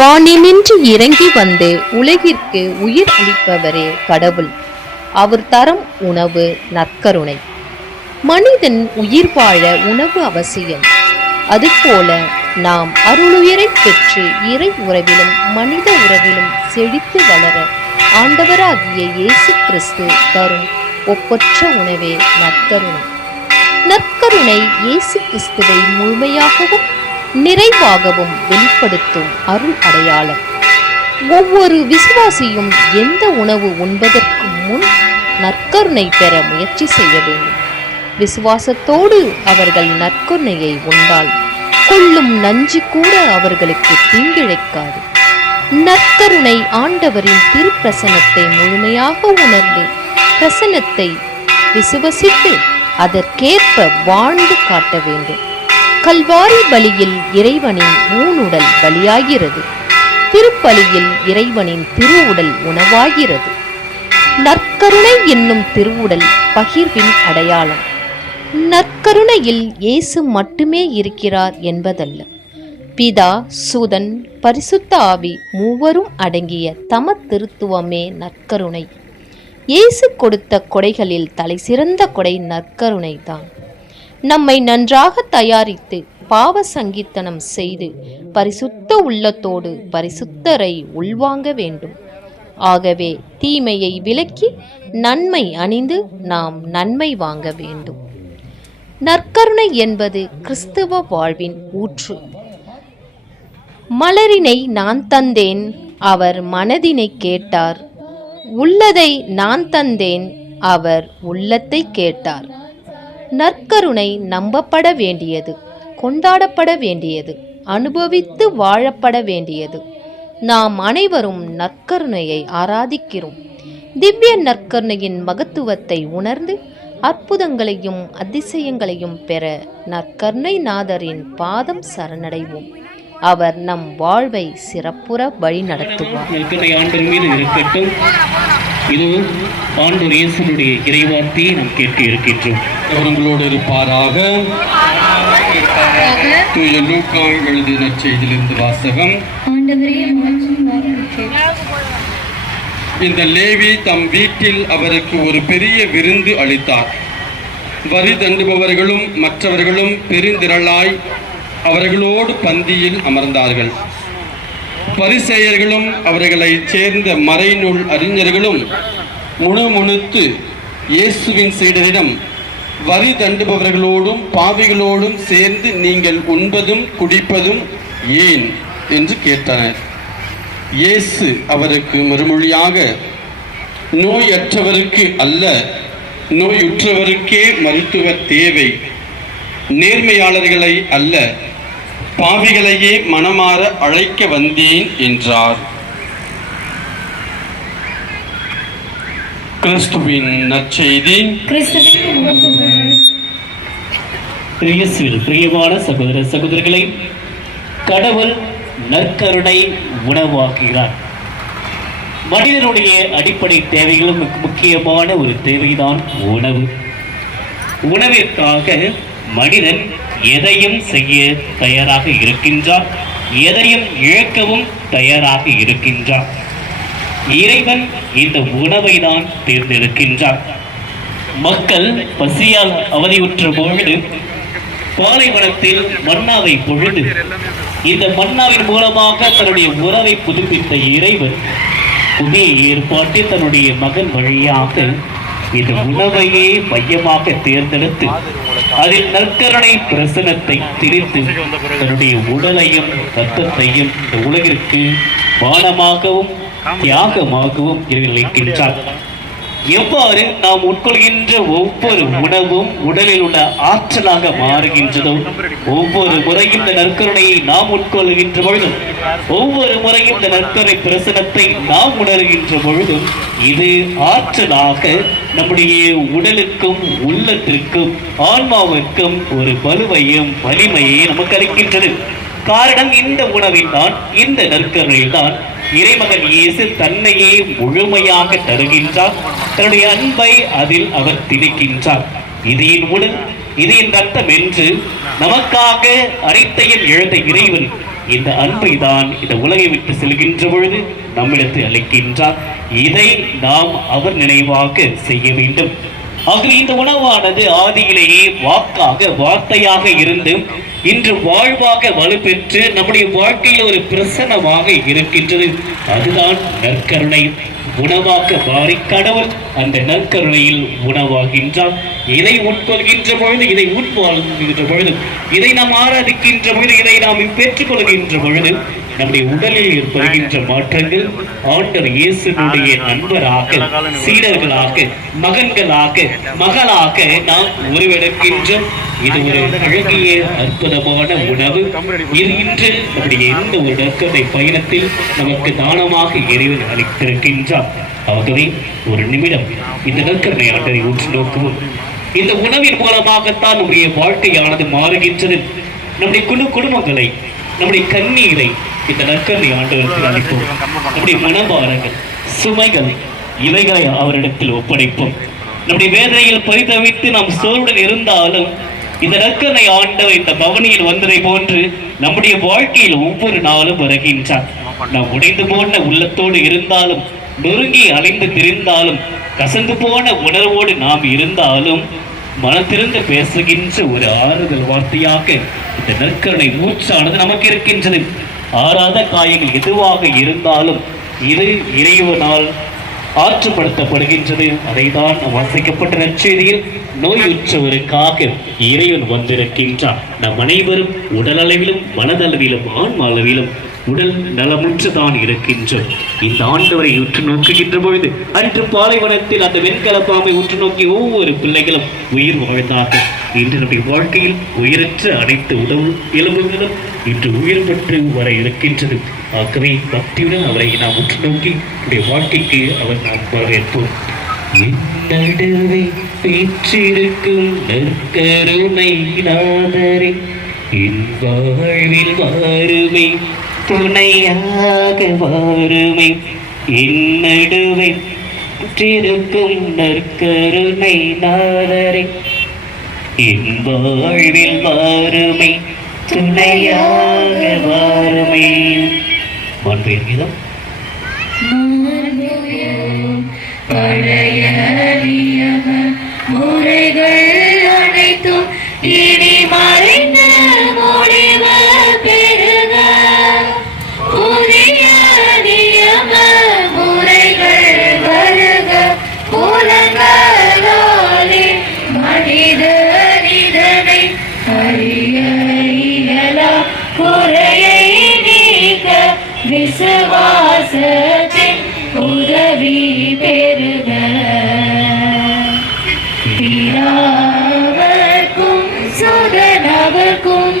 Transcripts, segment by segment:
வானினின்று இறங்கி வந்து உலகிற்கு உயிர் அளிப்பவரே கடவுள். அவர் தரும் உணவு நற்கருணை. மனிதன் உயிர் வாழ உணவு அவசியம். அதுபோல நாம் அருளுயிரை பெற்று இறை உறவிலும் மனித உறவிலும் செழித்து வளர ஆண்டவராகிய இயேசு கிறிஸ்து தரும் ஒப்பற்ற உணவே நற்கருணை. நற்கருணை இயேசு கிறிஸ்துவை முழுமையாகவும் நிறைவாகவும் வெளிப்படுத்தும் அருள் அடையாளம். ஒவ்வொரு விசுவாசியும் எந்த உணவு உண்பதற்கு முன் நற்கருணை பெற முயற்சி செய்ய வேண்டும். விசுவாசத்தோடு அவர்கள் நற்கருணையை உண்டால் கொள்ளும் நஞ்சு கூட அவர்களுக்கு தீங்கிழைக்காது. நற்கருணை ஆண்டவரின் திருப்பிரசனத்தை முழுமையாக உணர்ந்து பிரசனத்தை விசுவசித்து அதற்கேற்ப வாழ்ந்து காட்ட வேண்டும். கல்வாரி பலியில் இறைவனின் ஊனுடல் பலியாகிறது. திருப்பலியில் இறைவனின் திருவுடல் உணவாகிறது. நற்கருணை என்னும் திருவுடல் பகிர்வின் அடையாளம். நற்கருணையில் இயேசு மட்டுமே இருக்கிறார் என்பதல்ல, பிதா, சுதன், பரிசுத்த ஆவி மூவரும் அடங்கிய தம திருத்துவமே நற்கருணை. இயேசு கொடுத்த கொடைகளில் தலை சிறந்த கொடை நற்கருணை தான். நம்மை நன்றாக தயாரித்து பாவ சங்கீர்த்தனம் செய்து பரிசுத்த உள்ளத்தோடு பரிசுத்தரை உள்வாங்க வேண்டும். ஆகவே தீமையை விலக்கி நன்மை அணிந்து நாம் நன்மை வாங்க வேண்டும். நற்கருணை என்பது கிறிஸ்தவ வாழ்வின் ஊற்று. மலரினை நான் தந்தேன், அவர் மனதினை கேட்டார். உள்ளதை நான் தந்தேன், அவர் உள்ளத்தை கேட்டார். நற்கருணை நம்பப்பட வேண்டியது, கொண்டாடப்பட வேண்டியது, அனுபவித்து வாழப்பட வேண்டியது. நாம் அனைவரும் நற்கருணையை ஆராதிக்கிறோம். திவ்ய நற்கருணையின் மகத்துவத்தை உணர்ந்து அற்புதங்களையும் அதிசயங்களையும் பெற நற்கருணை நாதரின் பாதம் சரணடைவோம். அவர் நம் வாழ்வை சிறப்புற வழி நடத்துவார். இது ஆண்டவர் இயேசுவுடைய இறைவார்த்தையை நாம் கேட்டு இருக்கின்றோம். அவர்களோடு இருப்பாராக. தூய லூக்கா எழுதின செய்தியிலிருந்து வாசகம். இந்த லேவி தம் வீட்டில் அவருக்கு ஒரு பெரிய விருந்து அளித்தார். வரி தண்டுபவர்களும் மற்றவர்களும் பெருந்திரளாய் அவர்களோடு பந்தியில் அமர்ந்தார்கள். பரிசேயர்களும் அவர்களை சேர்ந்த மறைநூல் அறிஞர்களும் முணுமுணுத்து இயேசுவின் சீடரிடம், வரி தண்டுபவர்களோடும் பாவிகளோடும் சேர்ந்து நீங்கள் உண்பதும் குடிப்பதும் ஏன் என்று கேட்டனர். இயேசு அவருக்கு மறுமொழியாக, நோயற்றவருக்கு அல்ல, நோயுற்றவருக்கே மருத்துவ தேவை. நேர்மையாளர்களை அல்ல, பாவிகளையே மனமாற அழைக்க வந்தேன் என்றார். கிறிஸ்துவின் நற்செய்தி. பிரியமான சகோதர சகோதரிகளை, கடவுள் நற்கருணை உணவாக்குகிறார். மனிதனுடைய அடிப்படை தேவைகளும் முக்கியமான ஒரு தேவைதான் உணவு. உணவிற்காக மனிதன் எதையும் செய்ய தயாராக இருக்கின்றார், எதையும் இழக்கவும் தயாராக இருக்கின்றார். இறைவன் இந்த உணவை தான் தேர்ந்தெடுக்கின்றார். மக்கள் பசியால் அவதியுற்ற பொழுது பாலைவனத்தில் மன்னாவை பொழுது இந்த மன்னாவின் மூலமாக தன்னுடைய உறவை புதுப்பித்த இறைவன் புதிய ஏற்பாட்டில் தன்னுடைய மகன் வழியாக இந்த உணவையே மையமாக தேர்ந்தெடுத்து அதில் நற்கருணை பிரசனத்தை திரித்து தன்னுடைய உடலையும் ரத்தத்தையும் இந்த உலகிற்கு பானமாகவும் தியாகமாகவும் இருக்கின்றார். எவ்வாறு நாம் உட்கொள்கின்ற ஒவ்வொரு உணவும் உடலில் உள்ள ஆற்றலாக மாறுகின்றதோ, ஒவ்வொரு முறையும் இந்த நற்கருணையை நாம் உட்கொள்கின்ற பொழுதும், ஒவ்வொரு முறையும் இந்த நற்கருணை பிரசனத்தை நாம் உணர்கின்ற பொழுதும் இது ஆற்றலாக நம்முடைய உடலுக்கும் உள்ளத்திற்கும் ஆன்மாவிற்கும் ஒரு வலுவையும் வலிமையை நமக்கு அளிக்கின்றது. காரணம், இந்த உணவில் தான், இந்த நற்கருணையில் தான் இறைமகன் இயேசு தன்னையே முழுமையாக தருகின்றார். தன்னுடைய அன்பை அதில் அவர் திணிக்கின்றார். இது என் உடல், இது என் ரத்தம் என்று நமக்காக அனைத்தையும் எழுந்த இறைவன் இந்த அன்பை தான் இந்த உலகை விட்டு செல்கின்ற பொழுது நம்மிடத்தில் அளிக்கின்றார். இதை நாம் அவர் நினைவாக செய்ய வேண்டும். ஆகவே இந்த உணவானது ஆதியிலேயே வாக்காக வார்த்தையாக இருந்து இன்று வாழ்வாக வலுப்பெற்று நம்முடைய வாழ்க்கையில் ஒரு பிரசன்னமாக இருக்கின்றது. அதுதான் நற்கருணை. உணவாக்க வாரி கடவுள் அந்த நற்கருணையில் உணவாகின்றார். இதை உட்கொள்கின்ற பொழுது, இதை உட்வாழ்கின்ற பொழுது, இதை நாம் ஆராதிக்கின்ற பொழுது, இதை நாம் பெற்றுக்கொள்கின்ற பொழுது நம்முடைய உடலில் ஏற்படுகின்ற மாற்றங்கள் ஆண்டவர் இயேசுனுடைய நண்பராக, சீடர்களாக, மகன்களாக, மகளாக நாம் உருவெடுக்கின்ற இது ஒரு அழகிய அற்புதமான உணவு. இது இன்று நம்முடைய எந்த ஒரு நற்கருணை பயணத்தில் நமக்கு தானமாக இறைவன் அளித்திருக்கின்றார். ஆகவே ஒரு நிமிடம் இந்த நற்கருணை ஆண்டவரை உற்று நோக்குவோம். இந்த உணவின் மூலமாகத்தான் நம்முடைய வாழ்க்கையானது மாறுகின்றது. நம்முடைய குடும்பங்களை, நம்முடைய கண்ணீரை இந்த நற்கருணை ஆண்டவருக்கு அளிப்போம். நம்முடைய மனபாரங்கள், சுமைகள், இவைகளை அவரிடத்தில் ஒப்படைப்போம். நம்முடைய வேதனையில் பரிதவித்து நாம் சோர்வுடன் இருந்தாலும் இந்த நற்கருணை ஆண்டவர் இந்த பவனியில் வந்ததை போன்று நம்முடைய வாழ்க்கையில் ஒவ்வொரு நாளும் வருகின்றார். நாம் உடைந்து போன உள்ளத்தோடு இருந்தாலும், நொறுங்கி அலைந்து திரிந்தாலும், கசந்து போன உணர்வோடு நாம் இருந்தாலும் மனத்திருந்து பேசுகின்ற ஒரு ஆறுதல் வார்த்தையாக இந்த நற்கருணை மூச்சானது நமக்கு இருக்கின்றது. ஆறாத காயங்கள் எதுவாக இருந்தாலும் இது இறைவனால் ஆற்றுப்படுத்தப்படுகின்றது. அதைதான் வாசிக்கப்பட்ட நற்செய்தியில் நோயுற்றவருக்காக இறைவன் வந்திருக்கின்றார். நம் அனைவரும் உடல் அளவிலும், மனதளவிலும், ஆன்ம அளவிலும் உடல் நலமுற்றுதான் இருக்கின்றோம். இந்த ஆண்டவரை உற்று நோக்குகின்ற பொழுது அன்று பாலைவனத்தில் அந்த வெண்கல பாம்பை உற்று நோக்கி ஒவ்வொரு பிள்ளைகளும் உயிர் வாழ்ந்தார்கள். இன்று நம்முடைய வாழ்க்கையில் உயிரற்ற அனைத்து உடல் எலும்புகளும் இன்று உயிர் பெற்று வர இருக்கின்றது. ஆகவே பக்தியுடன் அவரை நாம் உற்று நோக்கி நம்முடைய வாழ்க்கைக்கு அவர் நாம் வரவேற்போம். நடுவே பெற்றிருக்கும் நற்கருணை நாதரே, என் வாழ்வில் வாருமே, துணையாக வாருமே. என் நடுவே பெற்றிருக்கும் நற்கருணை நாதரே, என் வாழ்வில் வாருமே, துணையாக வாருமே. மாண்புயர் கீதம். பழைய நியம முறைகள் அனைத்தும் இனி மறைந்த முடிவு பெறுக. புதிய நியம முறைகள் வருக. புலங்களாலே மனிதன் இதனை அறிய இயலா. குறையை நீக்க விசுவாசத்தின் உதவி பெறுக. பிதாவர்க்கும் சுதனவர்க்கும்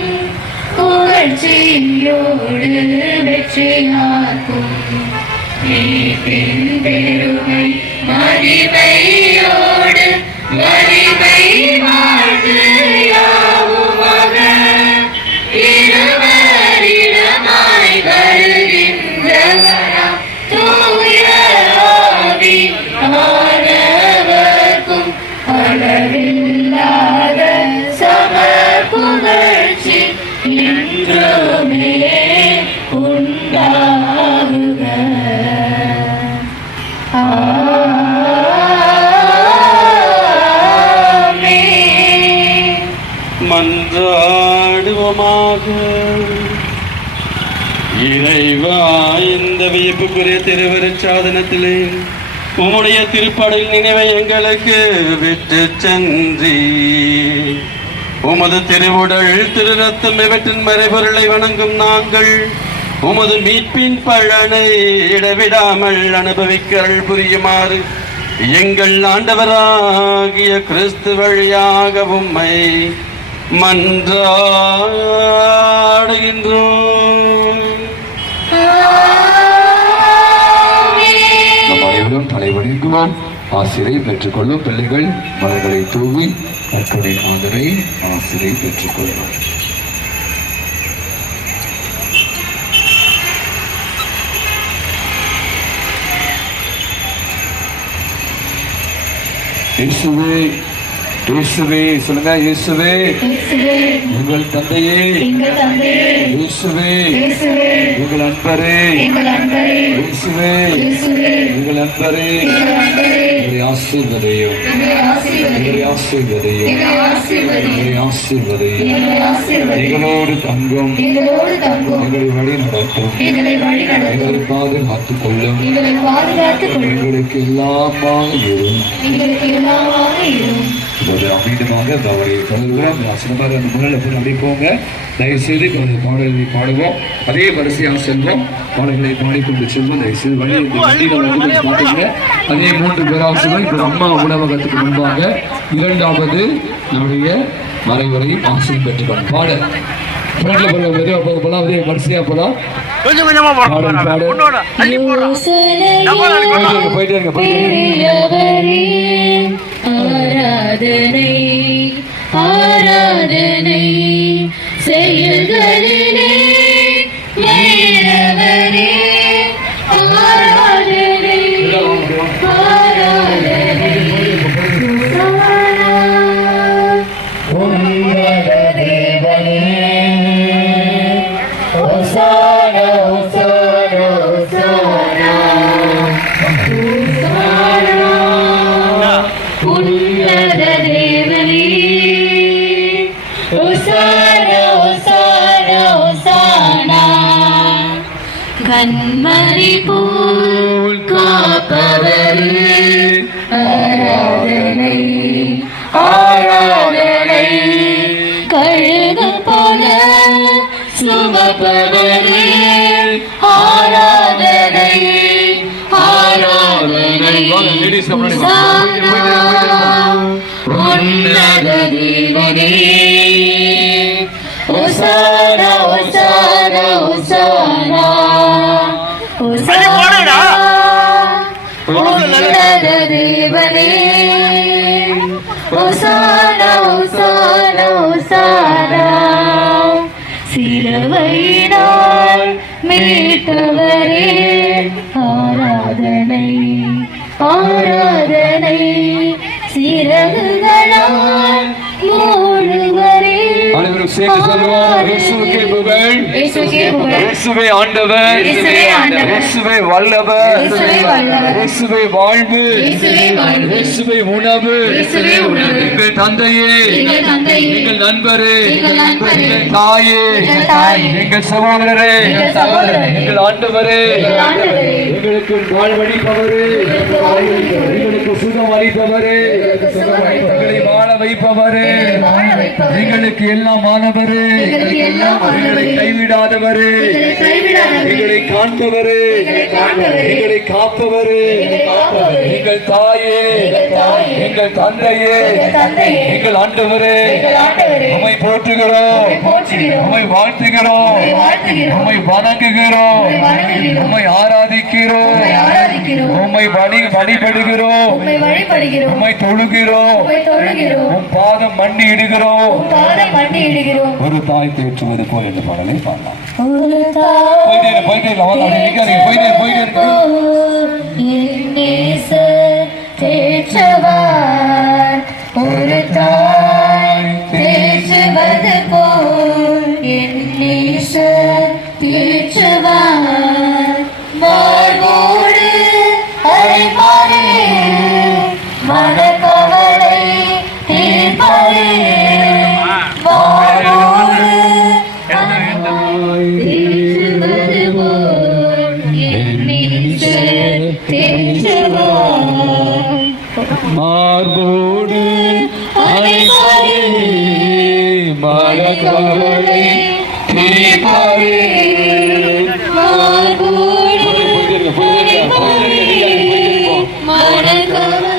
புகழ்ச்சியோடு வெற்றியாக்கும் மீட்பின் பெருமை மகிமையோடு வலிமை வாழ்வு யாவுமாக இருவரிடமாய் வருகின்றவராம் தூய ஆவி ஆனவர்க்கும் அளவில்லாத சம புகழ்ச்சி என்றுமே உண்டாகுக. ஆமென். மன்றாடுவோமாக. இறைவா, இந்த வியப்புக்குரிய திருவருட்சாதனத்திலே உம்முடைய திருப்படல் நினைவை எங்களுக்கு விட்டு சென்றி உமது திருவுடல் திரு ரத்தம் இவற்றின் மறைபொருளை வணங்கும் நாங்கள் உமது மீட்பின் பலனை இடைவிடாமல் அனுபவிக்க புரியுமாறு எங்கள் ஆண்டவராகிய கிறிஸ்து வழியாக உம்மை மன்றாடுகின்றோம். நம் அனைவரும் தலைவணிக்குவோம். ஆசிரை பெற்றுக்கொள்ளும் பிள்ளைகள் மலர்களை தூவி நற்கருணை நாதரை ஆசிரை பெற்றுக்கொள்ளும். இயேசுவே, இயேசுவே சொல்லுங்க, இயேசுவே இயேசுவே எங்கள் தந்தையே, எங்கள் தந்தையே, இயேசுவே இயேசுவே எங்கள் அன்பரே, எங்கள் அன்பரே, இயேசுவே இயேசுவே எங்கள் அன்பரே, எங்கள் அன்பரே, எங்களை ஆசீர்வதியும், எங்களை ஆசீர்வதியும், எங்களை ஆசீர்வதியும், எங்களை ஆசீர்வதியும், எங்களை ஆசீர்வதியும், எங்களை ஆசீர்வதியும், எங்களோடு தங்கும், எங்களோடு தங்கும், எங்களை வழி நடத்தும், எங்களை வழி நடத்தும், எங்களை பாதுகாத்துக் கொள்ளும், எங்களை பாதுகாத்துக் கொள்ளும், எங்களுக்கு எல்லாமாக இரும். எங்களுக்கு எல்லாமாக இரும். இப்போது அமீதமாக அவரை தொடர்கிறோம். சிறப்பாக அந்த முறையில் போய் அப்படி போங்க. தயவுசெய்து இப்போது பாடல்களை பாடுவோம். அதே வரிசையாக செல்வோம். பாடல்களை பாடிக்கொண்டு செல்வோம். தயவுசெய்து வழி பார்த்துங்க. அதே 3 பேராசிரியர் இப்போ அம்மா உணவகத்துக்கு முன்பாக 2வது நம்முடைய மறைவுரை ஆசிரியர் பெற்றுக்கொள்ளும் பாட ஃப்ரெண்ட்ல போகலாம். மெதுவாக போகலாம். அதே வரிசையாக போகலாம். கொஞ்சம் கொஞ்சமா பாடல் பாடு போயிட்டே இருங்க. பெரியவரே, ஆராதனை ஆராதனை செயல்களிலே மேலவரே, ஆராதனை ஆராதனை உன்னத தேவனே, ஹோசானா ஹோசானா ஹோசானா உன்னத தேவனே, ஹோசானா ஹோசானா ஹோசானா கண்மணி போல் காப்பவரே, ஆராதனை ஆராதனை கழுகு போல சுமப்பவரே, ஆராதனை ஆராதனை உன்னத தேவனே, ஹோசானா ஹோசானா ஹோசானா ஹோசானா உன்னத தேவனே, ஹோசானா ஹோசானா ஹோசானா சிலுவையினால் மீட்டவரே, ஆராதனை ஆராதனை சிறகுகளால் மூடுவரே, அனைவரும் சேர்ந்து சொல்லுவோம். இயேசுவுக்கே புகழ், இயேசுவே புகழ், இயேசுவே ஆண்டவர், இயேசுவே ஆண்டவர், இயேசுவே வல்லவர், இயேசுவே வல்லவர், இயேசுவே வாழ்வு, இயேசுவே வாழ்வு, இயேசுவே உணவு, இயேசுவே உணவு, எங்கள் தந்தையே, எங்கள் தந்தையே, எங்கள் நண்பரே, எங்கள் நண்பரே, எங்கள் தாயே, எங்கள் தாயே, எங்கள் சகோதரரே, எங்கள் சகோதரரே, எங்கள் ஆண்டவரே, எங்கள் ஆண்டவரே, எங்களுக்கு வாழ்வளிப்பவரே, எங்களுக்கு சுகம் அளிப்பவரே, எங்களை வாழ வைப்பவரே, வாழ வைப்பவரே, எங்களுக்கு எல்லாம் ஆனவரே, எங்களுக்கு எல்லாம் எங்களை கைவிடாதவரே, எங்களை கைவிடாதவரே, எங்களை காண்பவரே, எங்களை காண்பவரே, எங்களை காப்பவரே, காப்பவரே, எங்கள் தாயே, எங்கள் தாயே, எங்கள் தந்தையே, எங்கள் தந்தையே, எங்கள் ஆண்டவரே, எங்கள் ஆண்டவரே, உம்மை போற்றுகிறோம், உம்மை போற்றுகிறோம், உம்மை வாழ்த்துகிறோம், உம்மை வாழ்த்துகிறோம், உம்மை வணங்குகிறோம், உம்மை வணங்குகிறோம், உம்மை ஆராதிக்கிறோம், உம்மை ஆராதிக்கிறோம், உம்மை வழிபடுகிறோம், உம்மை வழிபடுகிறோம், உம்மை தொழுகிறோம், உம்மை தொழுகிறோம், உம் பாதம் மண்டி இடுகிறோம். உம் பாதை மண்டியிடுகிறோம். ஒரு தாய் தேற்றுவது போல் என்ற பாடலை பாடலாம். ஒரு தாய் போயிட்டே இருக்கலாம். வாங்க, அப்படி நிக்காதீங்க. போயிட்டே இருக்கு. என் நேசர் தேற்றுவார், ஒரு தாய் தேற்றுவது போல் என் நேசர் தேற்றுவார், மார்போடு அழைப்பாரே, மனக்கவலை தீர்ப்பாரே, மார்போடு தேற்றுவது போல் என் நேசர் தேற்றுவார், மார்போடு அழைப்பாரே, மனக்கவலை தீர்ப்பாரே. மார்போடு அழைப்பாரே, மனக்கவலை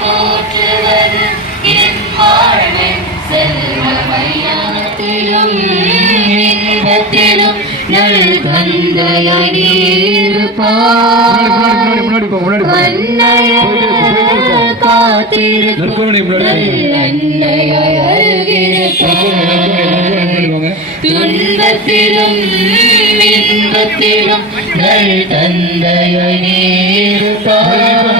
போற்றுவது என் வாழ்வின் செல்வமையானத்திலும் இன்பத்திலும் நல் தந்தையாய் நீருப்பார், அன்னையாய் காத்திருக்கும் நல்லன்னையாய் அருகிருப்பார், துன்பத்திலும் இன்பத்திலும் நல் தந்தையாய் நீருப்பார்,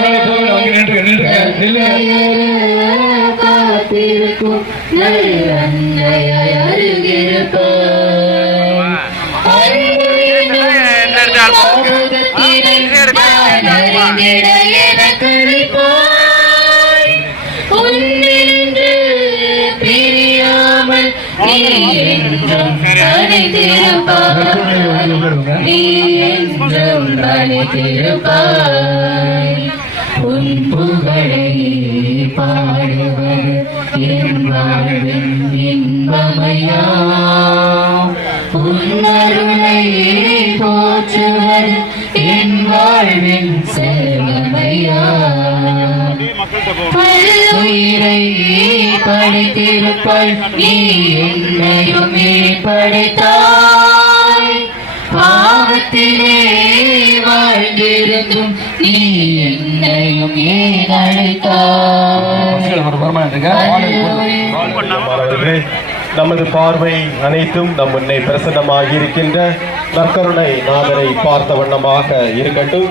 காத்திருக்கும் நல்லன்னையாய் அருகிருப்பாய். அறிந்திட எனக்கு அளிப்பாய். உன்னின்று பிரியாமல் நீ என்றும் அழைத்திருப்பாய். நீ என்றும் அழைத்திருப்பாய். உன் புகழை பாடுவது என் வாழ்வின் இன்பமையா. உன் அருளை போற்றுவது என் வாழ்வின் செல்வமையா. பல்லுயிரை படைத்திருப்பாய். நீ என்னையுமே படைத்தாய். பாவத்திலே வாழ்ந்திருந்தும் நீ என்னையும் ஏன் அழைத்தாய். நமது பார்வை அனைத்தும் நம் முன்னே பிரசன்னமாக இருக்கின்ற நற்கருணை நாதரை பார்த்த வண்ணமாக இருக்கட்டும்.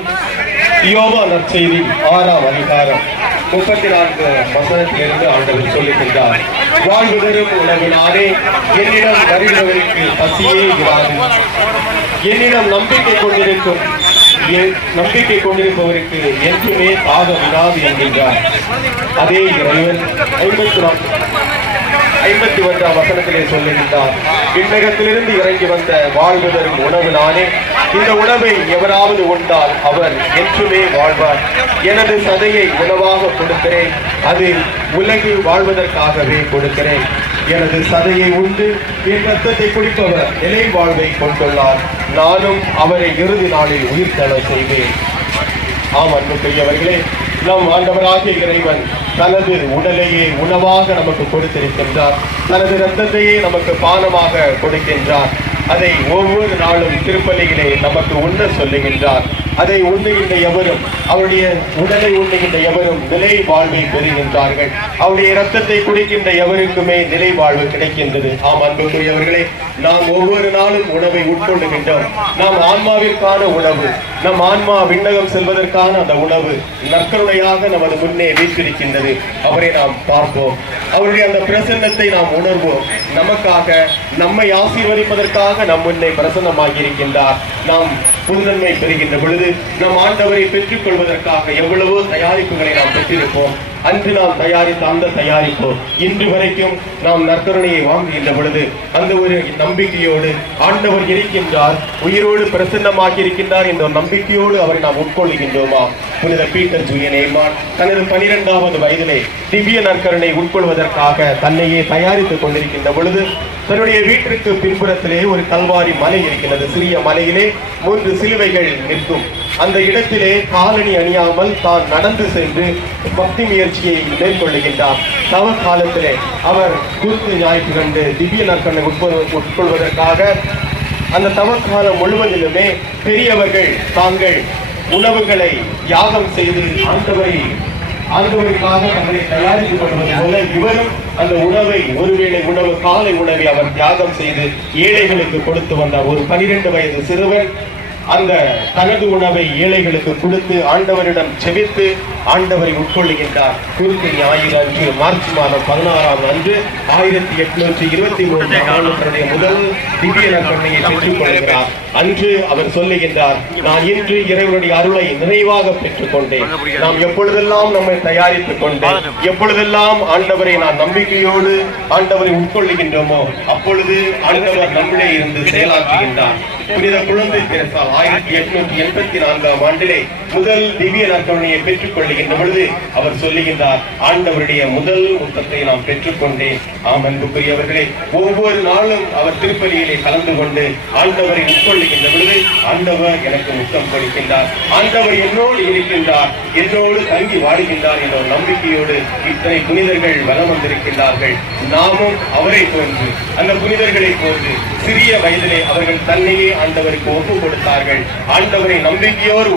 யோவா நற்செய்தி 6ஆம் அதிகாரம் 34 வசனத்திலிருந்து ஆண்டவர் சொல்லுகின்றார். வாழ்வு தரும் உணவு நானே, என்னிடம் வருகிறவருக்கு பசியே இராது. என்னிடம் நம்பிக்கை கொண்டிருப்பவருக்கு என்றுமே தாகம் இராது என்கின்றார். அதே இறைவன் 51ஆம் வசனத்திலே சொல்லுகின்றார். விண்ணகத்திலிருந்து இறங்கி வந்த வாழ்வு தரும் உணவு நானே, இந்த உணவை எவராவது உண்டால் அவர் என்றுமே வாழ்வார். எனது சதையை உணவாக கொடுக்கிறேன், அது உலகு வாழ்வதற்காகவே கொடுக்கிறேன். எனது சதையை உண்டு என் ரத்தத்தை குடிப்பவர் நிலை வாழ்வை கொண்டுள்ளார். நானும் அவரை இறுதி நாளில் உயிர்த்தெழ செய்வேன். ஆம் அன்புக்குரியவர்களே, நம் ஆண்டவராகிய இறைவன் தனது உடலையே உணவாக நமக்கு கொடுத்திருக்கின்றார். தனது இரத்தத்தையே நமக்கு பானமாக கொடுக்கின்றார். அதை ஒவ்வொரு நாளும் திருப்பலியிலே நமக்கு உண்ண சொல்லுகின்றார். அதை உண்ணுகின்ற எவரும், அவருடைய உடலை உண்ணுகின்ற எவரும் நிலை வாழ்வை பெறுகின்றார்கள். அவருடைய இரத்தத்தை குடிக்கின்ற எவருக்குமே நிலை வாழ்வு கிடைக்கின்றது. ஆம் அன்புக்குரியவர்களே, நாம் ஒவ்வொரு நாளும் உணவை உட்கொள்ளுகின்றோம். நாம் ஆன்மாவிற்கான உணவு, நம் ஆன்மா விண்ணகம் செல்வதற்கான அந்த உணவு நற்கருணையாக நமது முன்னே வீற்றிருக்கின்றது. அவரை நாம் பார்ப்போம், அவருடைய அந்த பிரசன்னத்தை நாம் உணர்வோம். நமக்காக, நம்மை ஆசீர்வதிப்பதற்காக நம் முன்னே பிரசன்னமாகி இருக்கின்றார். நாம் புனிதன்மை பெறுகின்ற பொழுது நம் ஆண்டவரை பெற்றுக் கொள்வதற்காக எவ்வளவோ தயாரிப்புகளை நாம் பெற்றிருப்போம். அன்று நாம் தயாரித்த அந்த தயாரிப்பு இன்று வரைக்கும் நாம் நற்கருணையை வாங்குகின்ற பொழுது அந்த ஒரு நம்பிக்கையோடு ஆண்டவர் இருக்கின்றார், உயிரோடு பிரசன்னமாகி இருக்கின்றார் என்ற நம்பிக்கையோடு அவரை நாம் உட்கொள்கின்றோமா? புனித பீட்டர் ஜூலியன் ஏமான் தனது 12வது வயதிலே திவ்ய நற்கருணை உட்கொள்வதற்காக தன்னையே தயாரித்துக் கொண்டிருக்கின்ற பொழுது தன்னுடைய வீட்டிற்கு பின்புறத்திலே ஒரு கல்வாரி மலை இருக்கிறது. சிறிய மலையிலே 3 சிலுவைகள் நிற்கும். அந்த இடத்திலே காலணி அணியாமல் தான் நடந்து சென்று பக்தி முயற்சியை மேற்கொள்ளுகின்றார். தவ காலத்திலே அவர் குருத்து ஞாயிற்று கண்டு திவ்ய நற்கருணை உட்கொள்வதற்காக அந்த தவக்காலம் முழுவதிலுமே பெரியவர்கள் தாங்கள் உணவுகளை யாகம் செய்து ஆண்டவருக்காக தங்களை தயாரித்துக் கொள்வது போல இவரும் அந்த உணவை, ஒருவேளை உணவு, காலை உணவை அவர் தியாகம் செய்து ஏழைகளுக்கு கொடுத்து வந்தார். ஒரு 12 வயது சிறுவன் அந்த தனது உணவை ஏழைகளுக்கு கொடுத்து ஆண்டவரிடம் செபித்து ஆண்டவரை உட்கொள்ளுகின்றார். குருத்து ஞாயிறு அன்று மார்ச் மாதம் 16ஆம் அன்று 1823 ஆண்டுடைய முதல் திவ்ய நற்கருணையை பெற்றுக் கொள்கிறார். அன்று அவர் சொல்லுகின்றார், நான் இன்று இறைவனுடைய அருளை நிறைவாக பெற்றுக் கொண்டேன். நாம் எப்பொழுதெல்லாம் நம்மை தயாரித்துக் கொண்டு எப்பொழுதெல்லாம் ஆண்டவரை நான் நம்பிக்கையோடு ஆண்டவரை உட்கொள்ளுகின்றோமோ அப்பொழுது ஆண்டவர் நம்மளே இருந்து செயலாற்றுகின்றார். புனித குழந்தை தெரேசாள் 1884ஆம் ஆண்டிலே முதல் திவ்ய நற்கருணையை பெற்றுக் கொள்ளுகின்ற பொழுது அவர் சொல்லுகின்றார், ஆண்டவருடைய முதல் முத்தத்தை நாம் பெற்றுக்கொண்டேன். ஆம் அன்புக்குரியவர்களே, ஒவ்வொரு நாளும் அவர் திருப்பலியிலே கலந்து கொண்டு ஆண்டவரை உட்கொள்ளுகின்ற பொழுது ஆண்டவர் எனக்கு முத்தம் கொடுக்கின்றார், ஆண்டவர் என்னோடு இருக்கின்றார், என்னோடு தங்கி வாடுகின்றார் என்ற ஒரு நம்பிக்கையோடு இத்தனை புனிதர்கள் வலம் வந்திருக்கின்றார்கள். நாமும் அவரை போன்று, அந்த புனிதர்களை போன்று சிறிய வயதிலே அவர்கள் தன்னையே ஆண்டவருக்கு ஒப்பு கொடுத்தார்கள். ஆண்டவரை நம்பிக்கையோடு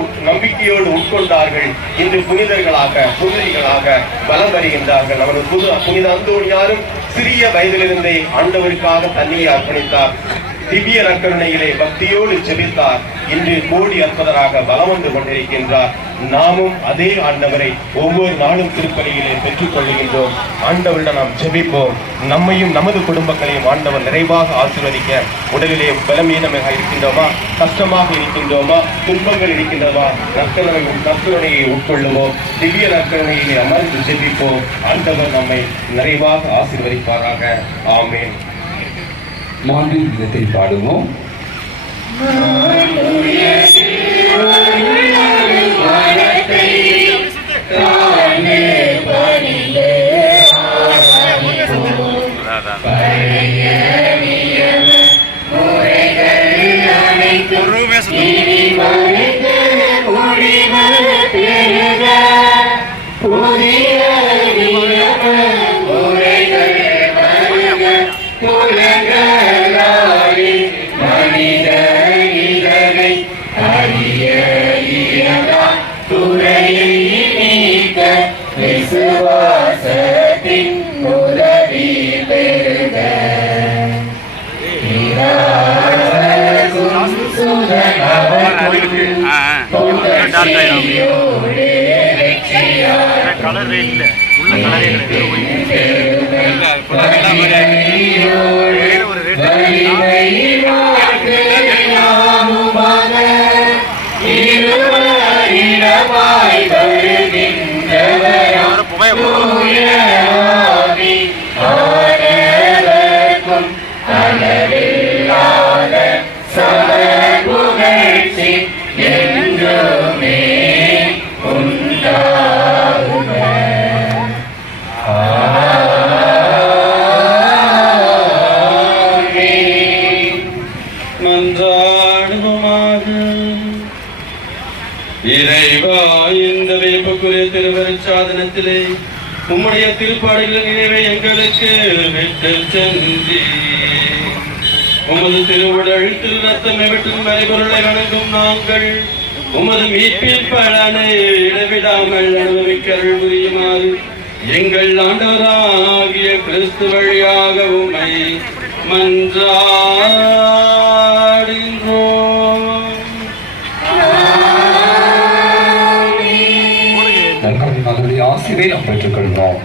உட்கொண்டார்கள். இன்று புனிதர்களாக வலம் வருகின்றார்கள். நமது புனித அந்தோணியாரும் சிறிய வயதிலிருந்தே ஆண்டவருக்காக தன்னையை அர்ப்பணித்தார். திவ்ய நற்கருணையிலே பக்தியோடு செபித்தார். இன்று கோடி அற்புதராக பலம் வந்து கொண்டிருக்கின்றார். நாமும் அதே ஆண்டவரை ஒவ்வொரு நாளும் திருப்பலியிலே பெற்றுக் கொள்ளுகின்றோம். ஆண்டவரிடம் நாம் ஜெபிப்போம். நம்மையும் நமது குடும்பங்களையும் ஆண்டவர் நிறைவாக ஆசீர்வதிக்க. உடலிலே பலமீனமாக இருக்கின்றோமா, கஷ்டமாக இருக்கின்றோமா, துன்பங்கள் இருக்கின்றதா, நற்கருணையை உட்கொள்ளுவோம். திவ்ய நற்கருணையிலே அமர்ந்து ஜெபிப்போம். ஆண்டவர் நம்மை நிறைவாக ஆசீர்வதிப்பாராக. ஆமென். மாண்பின் விதத்தை பாடுவோம். கலரே இல்லை, உள்ள கலரே இறைவா, இந்த வேப்புக்குரிய திருவருட்சாதனத்திலே உம்முடைய திருப்பாடுகளின் நினைவை எங்களுக்கு விட்டு சென்றி உமது திருவுடல் திருநத்தமை விட்டும் மறைபொருளை வணங்கும் நாங்கள் உமது மீட்பில் பலனை இடைவிடாமல் அனுபவிக்கருள் புரியுமாறு எங்கள் ஆண்டவராகிய கிறிஸ்து வழியாக உம்மை மன்றாடுகின்றோம். அதனுடைய ஆசிரியை நாம் பெற்றுக்கொள்வோம்.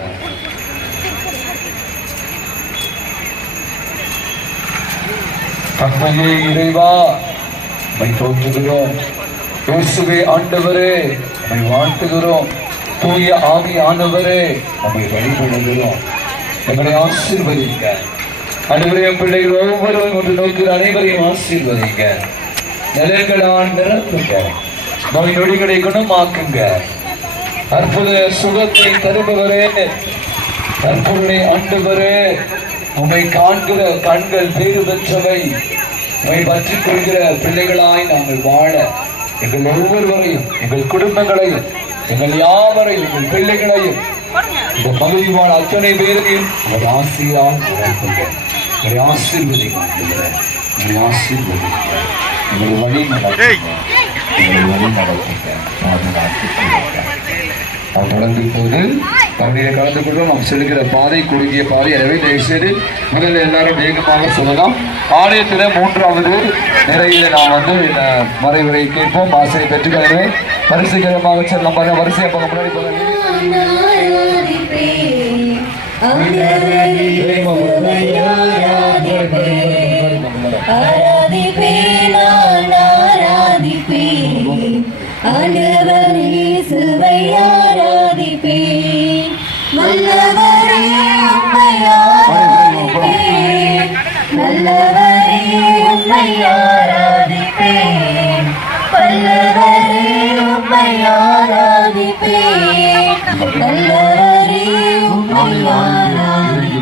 தந்தையே இறைவா, உம்மை தோற்றுகிறோம். இயேசுவே ஆண்டவரே, உம்மை வாழ்த்துகிறோம். தூய ஆவி ஆண்டவரே, உம்மை வழிபடுகிறோம். எங்களை ஆசீர்வதிங்க. ஆண்டவரே, பிள்ளைகள் ஒவ்வொருவரும் ஒன்று நோக்கிற அனைவரையும் ஆசீர்வதிங்க. நிலைகளால் நிரப்புங்க. நோய் நொடிகளை குணமாக்குங்க. அற்புத சுகத்தை தருபவரே, அற்புதனை ஆண்டவரே, உம்மை காண்கிற கண்கள் பேறு பெற்றவை. உம்மை பற்றிக் கொள்கிற பிள்ளைகளாய் நாங்கள் வாழ எங்கள் ஒவ்வொருவரையும், எங்கள் குடும்பங்களையும், எங்கள் யாவரையும், எங்கள் பிள்ளைகளையும், இந்த பகுதி வாழ அத்தனை பேரையும் உங்கள் ஆசையால் உரைப்புங்க. உங்களை ஆசீர்வதிங்க, உங்களை ஆசீர்வதிங்க. எங்களை வழி நடத்துங்க, எங்களை வழி நடத்துங்க, பாதுகாத்து தொடர்ந்து போது பகுதியில் கலந்து கொள்வோம். நாம் செல்கிற பாதை குறுகிய பாதை. எனவே தயவுசெய்து முதல்ல எல்லாரும் வேகமாக சொல்லலாம். ஆலயத்தில் 3வது நிறையில் நாம் இந்த மறைவுரை கேட்போம். ஆசையை பெற்றுக்கொள்ளவே வரிசைகரமாக செல்லலாம். வரிசையை பக்கம் முன்னாடி போகலாம். ஆண்டவர் இயேசுவை ஆராதிப்பேன். வல்லவரே உம்மை ஆராதிப்பேன். நல்லவரே உம்மை ஆராதிப்பேன். வல்லவரே உம்மை ஆராதிப்பேன். நல்லவரே உம்மை ஆராதிப்பேன்.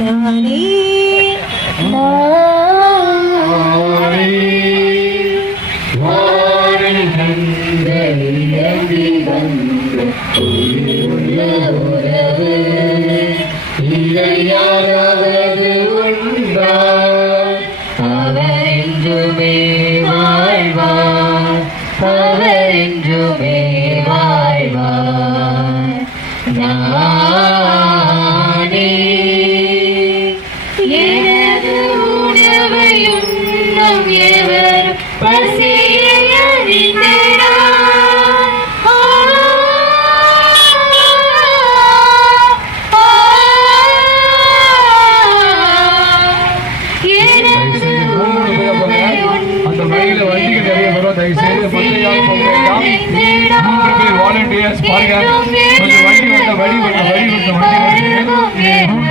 நானே அவரென்றுமே வாழ்வார், அவரென்றுமே வாழ்வார். நானே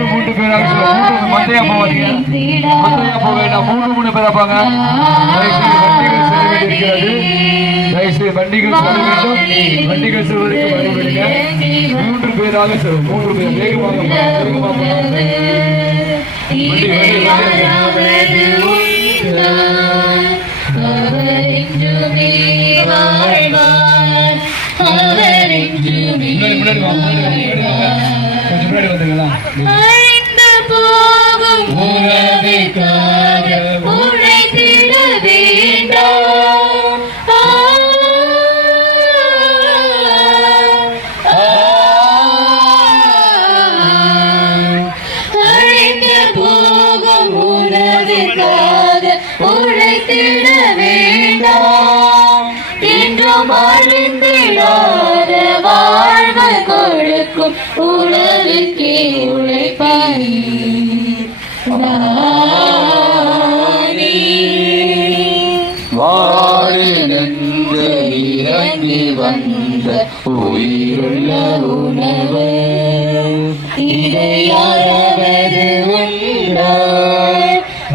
மூன்று பேராக சொல்லுவோம். மத்தையா போவாதீங்க, மத்தையா போக வேண்டாம். மூணு பேரா பாங்க. தயவுசெய்து வண்டிகள் செல்ல வேண்டும். வண்டிகள் செல்வதற்கு வழிவிடுங்க. 3 பேராக செல்வோம். 3 பேர் வேகமாக உழைத்திட வேண்டாம் என்றும் அழிந்திடாத வாழ்வு கொடுக்கும் உணவுக்கே உழைப்பாய் வாழினின்று இறங்கி வந்த உயிருள்ள உணவு இதையாவது உண்டா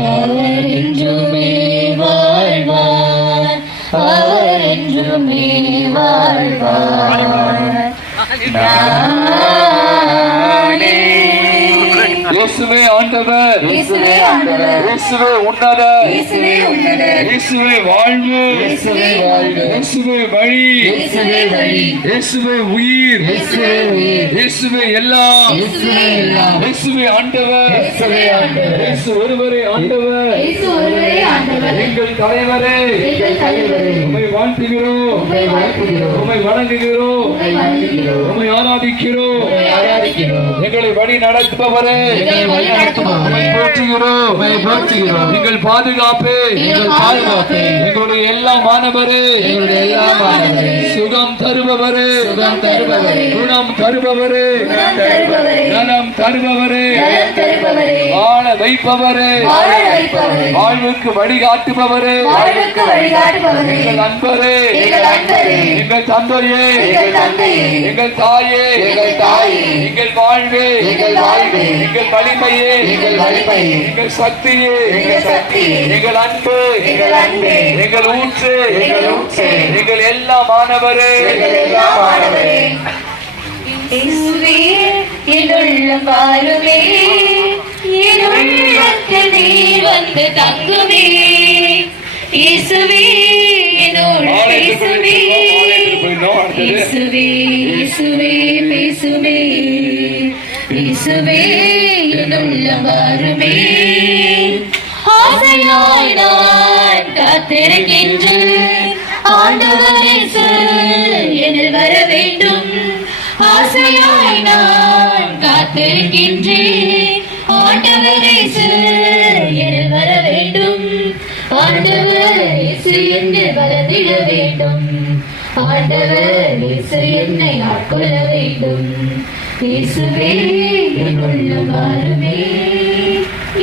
அவர் என்றுமே வாழ்வார் அவர் என்றுமே வாழ்வார் இயேசுவே ஆண்டவர், இயேசுவே ஆண்டவர், இயேசுவே உன்னதர், இயேசுவே உன்னதர், இயேசுவே வாழ்வு, இயேசுவே வாழ்வு, இயேசுவே வழி, இயேசுவே வழி, இயேசுவே உயிர், இயேசுவே உயிர், இயேசுவே எல்லாம், இயேசுவே எல்லாம், இயேசுவே ஆண்டவர், இயேசுவே ஆண்டவர், இயேசு ஒருவரே ஆண்டவர், இயேசு ஒருவரே ஆண்டவர், எங்கள் தலைவரே, எங்கள் தலைவரே, உம்மை வாழ்த்துகிறோம், உம்மை வாழ்த்துகிறோம், உம்மை வணங்குகிறோம், உம்மை வணங்குகிறோம், உம்மை ஆராதிக்கிறோம், உம்மை ஆராதிக்கிறோம், எங்களை வழி நடத்துபவரே, எங்களை வழி நடத்துபவரே, உம்மை போற்றுகிறோம், உம்மை போற்றுகிறோம், எங்கள் பாதுகாப்பே, எங்கள் பாதுகாப்பே, எங்களுடைய எல்லா மாணவரே, எங்களுடைய எல்லா மாணவரே, சுகம் தருபவரே, சுகம் தருபவரே, குணம் தருபவரே, குணம் தருபவரே, நலம் தருபவரே, நலம் தருபவரே, வாழ வைப்பவரே, வாழ வைப்பவரே, வாழ்வுக்கு வழிகாட்டுபவரே, வாழ்வுக்கு வழிகாட்டுபவரே, எங்கள் அன்பரே, எங்கள் அன்பரே, எங்கள் தந்தையே, எங்கள் தந்தையே, எங்கள் தாயே, எங்கள் தாயே, எங்கள் வாழ்வே, எங்கள் வாழ்வே, எங்கள் வலிமையே, எங்கள் வலிமையே, எங்கள் சக்தியே, எங்கள் சக்தியே, எங்கள் அன்பு, எங்கள் அன்பே, எங்கள் ஊற்று, எங்கள் ஊற்றே, எங்கள் எல்லா மாணவரே, எங்கள் எல்லா மாணவரே, இயேசுவே என் உள்ளம் வாருமே, என் உள்ளத்தில் நீர் வந்து தங்குமே, இயேசுவே என்னோடு பேசுமே, இயேசுவே இயேசுவே பேசுமே, இயேசுவே என் உள்ளம் வாருமே, ஆசையாய் நான் காத்திருக்கின்றேன், ஆண்டவர் இயேசு என்னில் வர வேண்டும், ஆசையாய் நான் காத்திருக்கின்றேன், ஆண்டவர் இயேசு என்னில் வர வேண்டும், ஆண்டவர் இயேசு என்னில் வளர்ந்திட வேண்டும், ஆண்டவர் இயேசு என்னை ஆட்கொள்ள வேண்டும், இயேசுவே என் உள்ளம் வாருமே,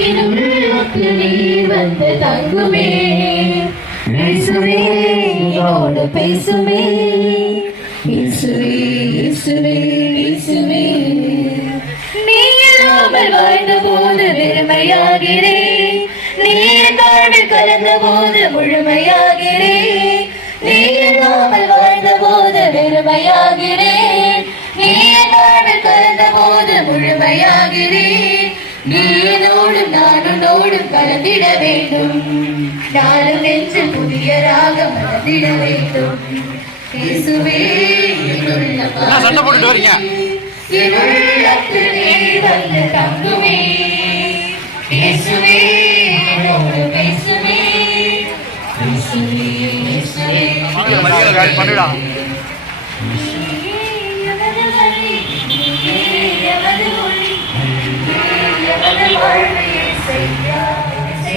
என் உள்ளத்தில் நீர் வந்து தங்குமே, இயேசுவே என்னோடு பேசுமே, இயேசுவே இயேசுவே இயேசுவே, நீ இல்லாமல் வாழ்ந்த போது வெறுமையாகிறேன், நீ என் வாழ்வில் கலந்த போது முழுமையாகிறேன், நீ இல்லாமல் வாழ்ந்த போது வெறுமையாகிறேன், நீ என் வாழ்வில் கலந்த போது முழுமையாகிறேன், நீ என்னோடும் நான் உன்னோடும் கலந்திட வேண்டும், நாளும் நெஞ்சில் புதிய ராகம் மலர்ந்திட வேண்டும், இயேசுவே என் உள்ளம் சண்டை போட்டுட்டு வரீங்க என் உள்ளத்தில் நீர் வந்து தங்குமே, இயேசுவே என்னோடு பேசுமே, இயேசுவே இயேசுவே பண்ணிடா எமது வழி, எமது ஒளி, எமது வாழ்வையை செய்யாதகள்,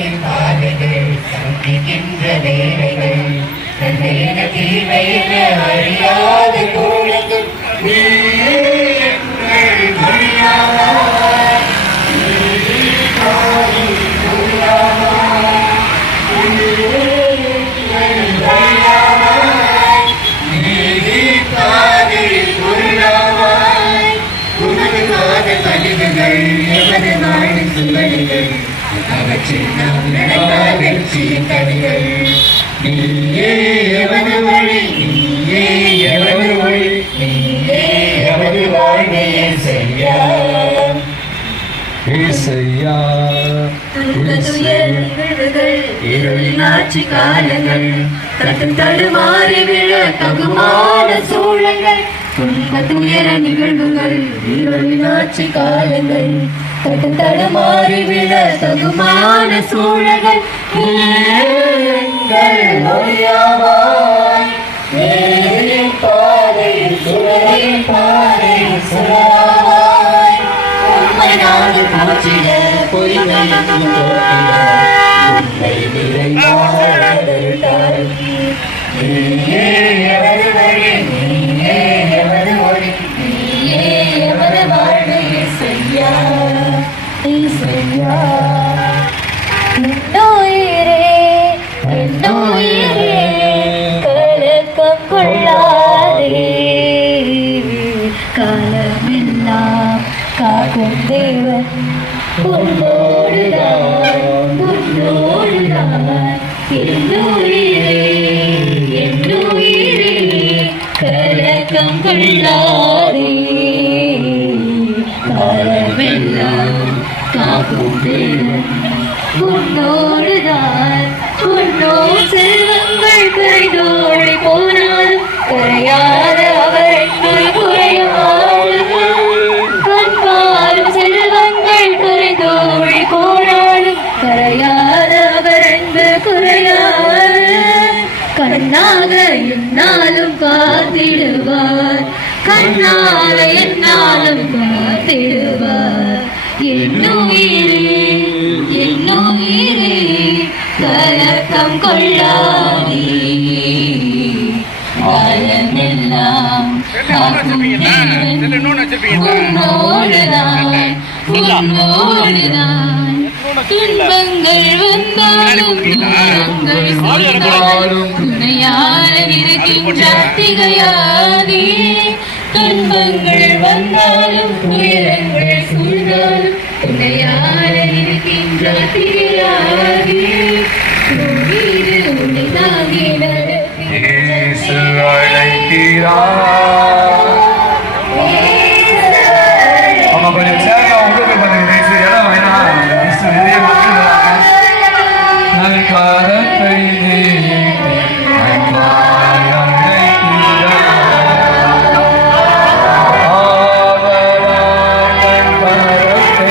சந்திக்கின்ற வேலைகள், தந்தையின தீமையின அறியாத கோலங்கள், நீயே எங்கள் வழியாவாய், நீயே காரின் வழியாவாய், நீயே எங்கள் வழியாவாய், நீயே காரின் வழியாவாய், உனது பதிவுகள் எமது வாழ்வின் சுவடுகள் அவற்றில் நாம் நடந்தால் வெற்றியின் கனிகள் நீயே எமது வழி நீயே எமது வழி நீயே எமது வாழ்வே செய்யா இசையா இருளின் ஆட்சி காலங்கள் தட்டும் தடுமாறி விழ தகுமான சூழல்கள் துன்ப துயர நிகழ்வுகள் இருளின் ஆட்சி காலங்கள் தட்டும் தடுமாறி விழ தகுமான சூழல்கள் ஒளியாவாய் நேரின் பாதையில் சுடரின் பாதையில் சுடராவாய் உம்மை நாடு போற்றிட பொய்மையின் போற்றிட உம்மை நிறைவாழ்ந்தாய் நீயே எமது வழி நீயே எமது ஒளி நீயே எமது வாழ்வு இசையா இசையா என்னுயிரே என்னுயிரே கலக்கம் கொள்ளாதே காலமெல்லாம் காக்கும் தேவன் உன்னோடுதான் உன்னோடுதான் என்னுயிரே என்னுயிரே கலக்கம் கொள்ளாதே காலமெல்லாம் காக்கும் தேவன் உன்னோடுதான் உன்னோடு செல்வங்கள் குறைந்தோடி போனாலும் குறையாத அவர் என்பது குறையாலும் கண்பாலும் செல்வங்கள் குறைந்தோடி போனாலும் குறையாத அவர் என்பது குறையாது கண்ணாக என்னாலும் காத்திடுவார் கண்ணாக என்னாலும் காத்திடுவார் என்னுயிரே என்னுயிரே கலக்கம் கொள்ளாதே காலமெல்லாம் காக்கும் தேவன் உன்னோடுதான் உன்னோடுதான் துன்பங்கள் வந்தாலும் துன்பங்கள் சொன்னாலும் துணையார இருக்கின்ற திகையாதே துன்பங்கள் வந்தாலும் துயரங்கள் சூழ்ந்தாலும் துணையார இருக்கின்ற திகையாதே உன்னை தாங்கி இயேசு அழைக்கிறார். ஆமா, கொஞ்சம் சேர்க்க உங்களுக்கு பண்ணுங்க. இயேசு இடம் வேணாம். இயேசு நிறைய மக்கள் வராங்க. நான் கரத்தை நீட்டி அன்பாய் அழைக்கிறார். ஆதலால் என் கரத்தை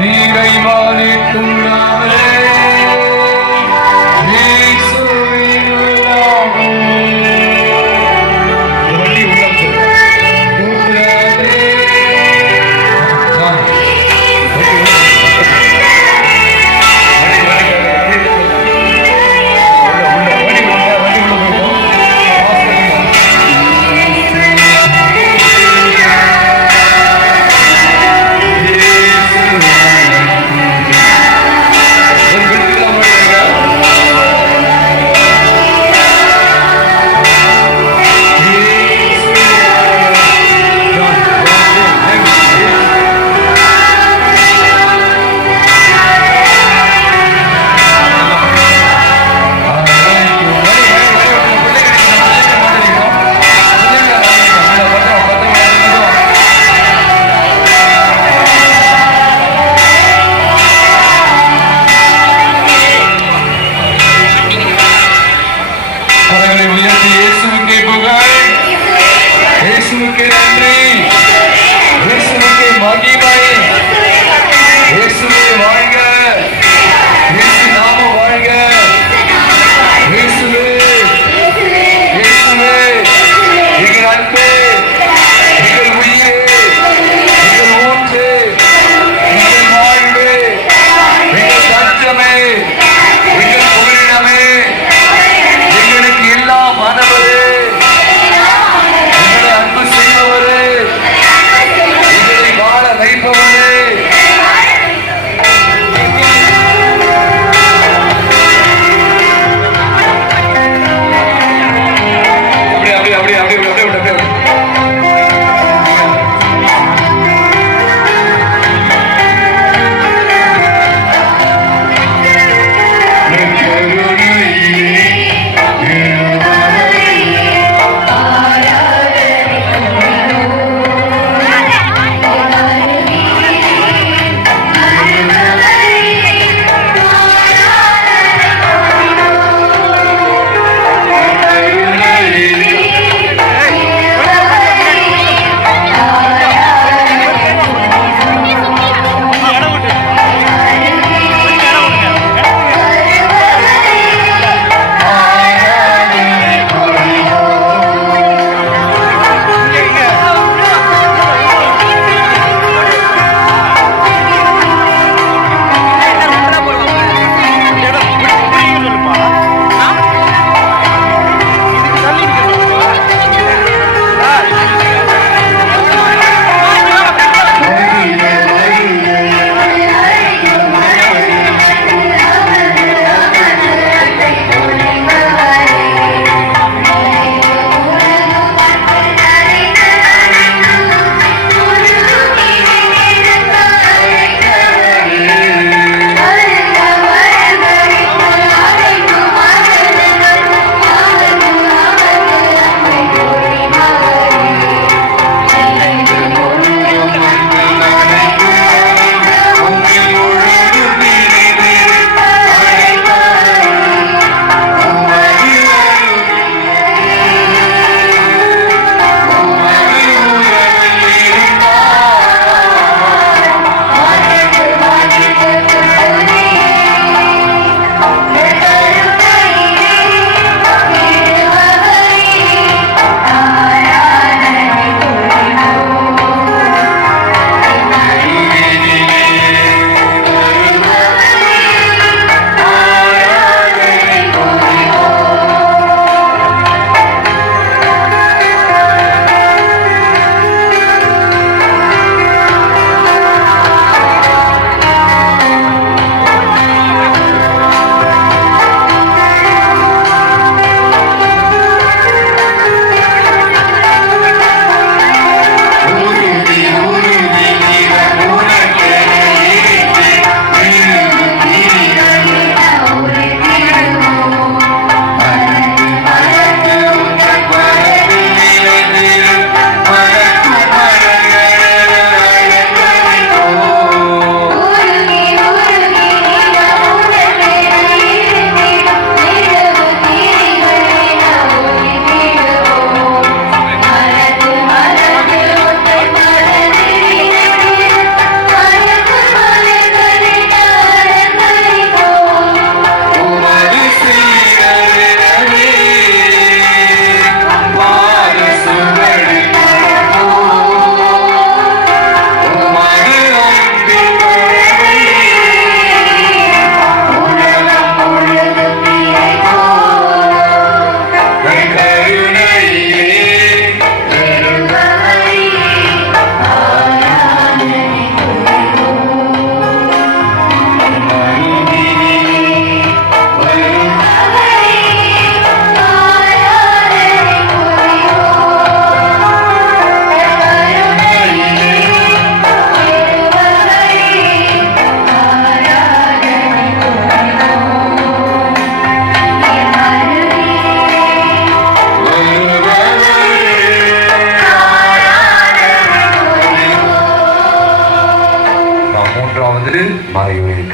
நீரை வாழி துள்ளாவே